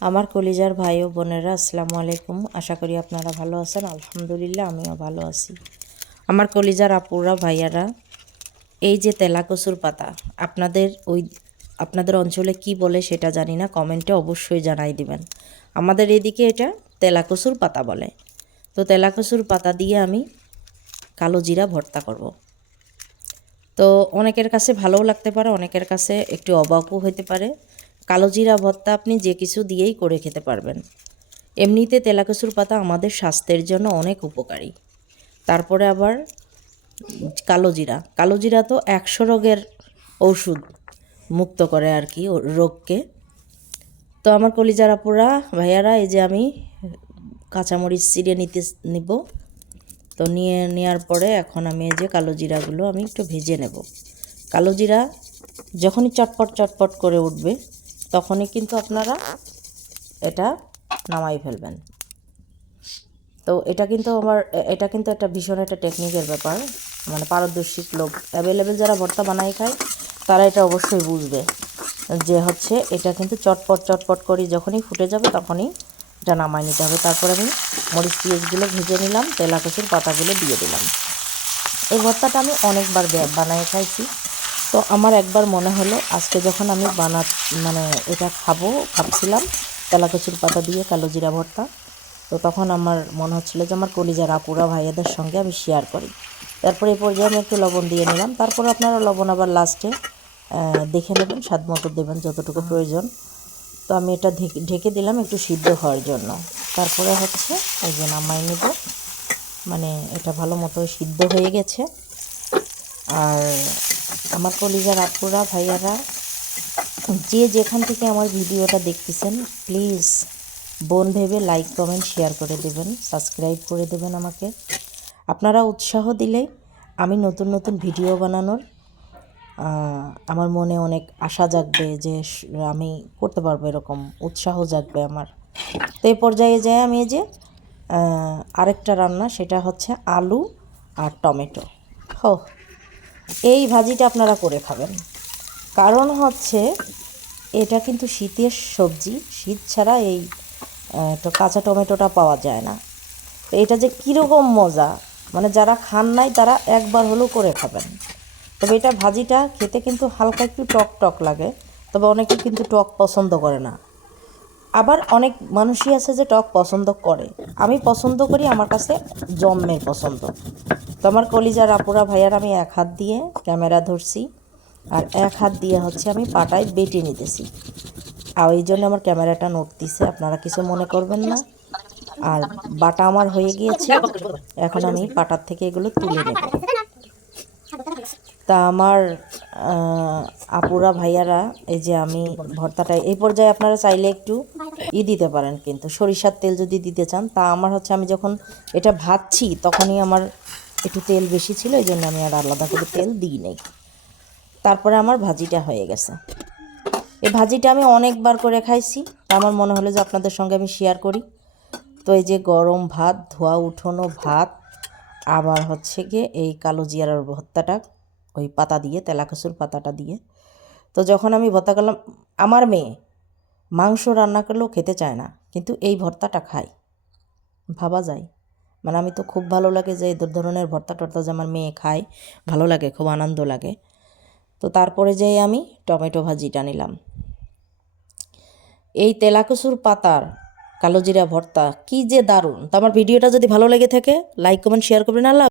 আমার কলিজার ভাই ও বোনেরা, আসসালামু আলাইকুম। আশা করি আপনারা ভালো আছেন। আলহামদুলিল্লাহ, আমিও ভালো আছি। আমার কলিজার আপুরা, ভাইয়ারা, এই যে তেলা কচুর পাতা, আপনাদের ওই, আপনাদের অঞ্চলে কি বলে সেটা জানি না। কমেন্টে অবশ্যই জানাই দিবেন। আমাদের এদিকে এটা তেলা কচুর পাতা বলে। তো তেলা কচুর পাতা দিয়ে আমি কালো জিরা ভর্তা করব। তো অনেকের কাছে ভালোও লাগতে পারে, অনেকের কাছে একটু অবাকও হতে পারে। কালো জিরা, ভর্তা আপনি যে কিছু দিয়েই করে খেতে পারবেন। এমনিতে তেলাকসুর পাতা আমাদের স্বাস্থ্যের জন্য অনেক উপকারী। তারপরে আবার কালো জিরা। কালো জিরা তো একশো রোগের ওষুধ মুক্ত করে আর কি রোগকে। তো আমার কলিজার আপুরা, ভাইয়ারা, এই যে আমি কাঁচামরিচ চিড়ে নিতে নিব। তো নিয়ে নেওয়ার পরে এখন আমি এই যে কালো জিরাগুলো আমি একটু ভেজে নেব। কালো জিরা যখনই চটপট চটপট করে উঠবে তখনই কিন্তু আপনারা এটা নামাই ফেলবেন। তো এটা কিন্তু আমার, এটা কিন্তু একটা ভীষণ একটা টেকনিকের ব্যাপার। মানে পারদর্শিক লোক অ্যাভেলেবেল যারা ভর্তা বানাই খায়, তারা এটা অবশ্যই বুঝবে যে হচ্ছে এটা কিন্তু চটপট চটপট করে যখনই ফুটে যাবে তখনই এটা নামাই নিতে হবে। তারপরে আমি মরিচ, পেঁয়াজগুলো ভেজে নিলাম তেলা কচুর পাতাগুলো দিয়ে দিলাম। এই ভর্তাটা আমি অনেকবার বানিয়ে খাইছি। তো আমার একবার মনে হলো আজকে যখন আমি বানা মানে এটা খাব ভাবছিলাম তেলা কচুর পাতা দিয়ে কালো জিরা ভর্তা তো তখন আমার মনে হচ্ছিল যে আমার কলিজার আপুরা ভাইয়াদের সঙ্গে আমি শেয়ার করি। তারপরে এই পর্যায়ে আমি একটু লবণ দিয়ে নিলাম তারপর আপনারা লবণ আবার লাস্টে দেখে নেবেন স্বাদ মতো দেবেন যতটুকু প্রয়োজন। তো আমি এটা ঢেকে ঢেকে দিলাম একটু সিদ্ধ হওয়ার জন্য। তারপরে হচ্ছে এই যে নামাই নেব মানে এটা ভালো মতো সিদ্ধ হয়ে গেছে। আর আমার কলিজার আপুরা, ভাইয়ারা, যে যেখান থেকে আমার ভিডিওটা দেখতেছেন প্লিজ বোন ভেবে লাইক কমেন্ট শেয়ার করে দেবেন সাবস্ক্রাইব করে দেবেন আমাকে। আপনারা উৎসাহ দিলে আমি নতুন নতুন ভিডিও বানানোর আমার মনে অনেক আশা জাগবে যে আমি করতে পারব এরকম উৎসাহ জাগবে আমার। তো এই পর্যায়ে যাই আমি যে আরেকটা রান্না, সেটা হচ্ছে আলু আর টমেটো। হো। এই ভাজিটা আপনারা করে খাবেন। কারণ হচ্ছে, এটা কিন্তু শীতের সবজি। শীত ছাড়া এই কাঁচা টমেটোটা পাওয়া যায় না। তো এটা যে কীরকম মজা? মানে যারা খান নাই, তারা একবার হলেও করে খাবেন। তবে এটা ভাজিটা খেতে কিন্তু হালকা একটু টক টক লাগে। তবে অনেকে কিন্তু টক পছন্দ করে না। আবার অনেক মানুষই আছে যে টক পছন্দ করে। আমি পছন্দ করি, আমার কাছে জম্মের পছন্দ। তো আমার কলিজার আপুরা, ভাইয়ার আমি এক হাত দিয়ে ক্যামেরা ধরছি, আর এক হাত দিয়ে হচ্ছে আমি পাটায় বেটে নিতেছি। আর ওই জন্য আমার ক্যামেরাটা নড়তিছে, আপনারা কিছু মনে করবেন না। আর বাটা আমার হয়ে গিয়েছে, এখন আমি পাটার থেকে এগুলো তুলে নেব। তা আমার আপুরা, ভাইয়ারা, এই যে আমি ভর্তাটা, এই পর্যায়ে আপনারা চাইলে একটু ই দিতে পারেন কিন্তু। সরিষার তেল যদি দিতে চান, তা আমার হচ্ছে আমি যখন এটা ভাজছি, তখনই আমার একটু তেল বেশি ছিল, এই জন্য আমি আর আলাদা করে তেল দিই নেই। তারপরে আমার ভাজিটা হয়ে গেছে। এই ভাজিটা আমি অনেকবার করে খাইছি, তা আমার মনে হলো যে আপনাদের সঙ্গে আমি শেয়ার করি। তো এই যে গরম ভাত, ধোয়া উঠোনো ভাত, আবার হচ্ছে গিয়ে এই কালো জিয়ার ভর্তাটা। ওই পাতা দিয়ে, তেলাকসুর পাতাটা দিয়ে। তো যখন আমি ভর্তা করলাম, আমার মেয়ে মাংস রান্না করলেও খেতে চায় না, কিন্তু এই ভর্তাটা খায়। ভাবা যায়। মানে আমি তো খুব ভালো লাগে যে এই ধরনের ভর্তা টর্তা যে আমার মেয়ে খায়, ভালো লাগে, খুব আনন্দ লাগে। তো তারপরে যেই আমি টমেটো ভাজিটা নিলাম। এই তেলাকসুর পাতার কালো জিরা ভর্তা কি যে দারুণ! তো আমার ভিডিওটা যদি ভালো লেগে থাকে লাইক কমেন্ট শেয়ার করবেন, আল্লাহ